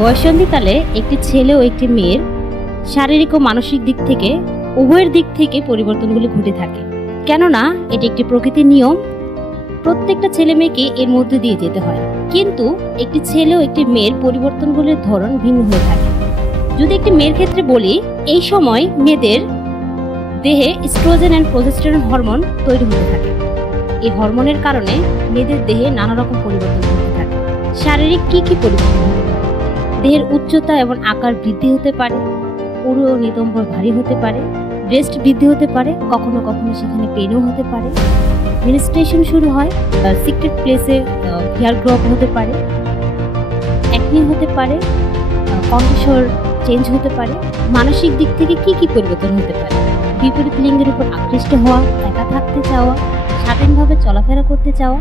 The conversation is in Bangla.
বয়ঃসন্ধিকালে একটি ছেলে ও একটি মেয়ের শারীরিক ও মানসিক দিক থেকে উভয়ের দিক থেকে পরিবর্তনগুলি ঘটে থাকে, কেননা এটি একটি প্রকৃতির নিয়ম। প্রত্যেকটা ছেলে মেয়েকে এর মধ্যে দিয়ে যেতে হয়, কিন্তু একটি ছেলে ও একটি মেয়ের পরিবর্তনগুলির ধরন ভিন্ন হয়ে থাকে। যদি একটি মেয়ের ক্ষেত্রে বলি, এই সময় মেয়েদের দেহে ইস্ট্রোজেন এন্ড প্রোজেস্টেরন হরমোন তৈরি হতে থাকে। এই হরমোনের কারণে মেয়েদের দেহে নানা রকম পরিবর্তন হতে থাকে। শারীরিক কি পরিবর্তন হতে পারে? দেহের উচ্চতা এবং আকার বৃদ্ধি হতে পারে, পুরু ও নিতম্বর ভারী হতে পারে, ব্রেস্ট বৃদ্ধি হতে পারে, কখনো কখনো সেখানে পেনও হতে পারে, মেনস্ট্রুয়েশন শুরু হয়, সিক্রেট প্লেসে হেয়ার গ্রোথ হতে পারে, অ্যাকনি হতে পারে, কণ্ঠস্বর চেঞ্জ হতে পারে। মানসিক দিক থেকে কি পরিবর্তন হতে পারে? বিপরীত লিঙ্গের উপর আকৃষ্ট হওয়া, একা থাকতে চাওয়া, স্বাধীনভাবে চলাফেরা করতে চাওয়া,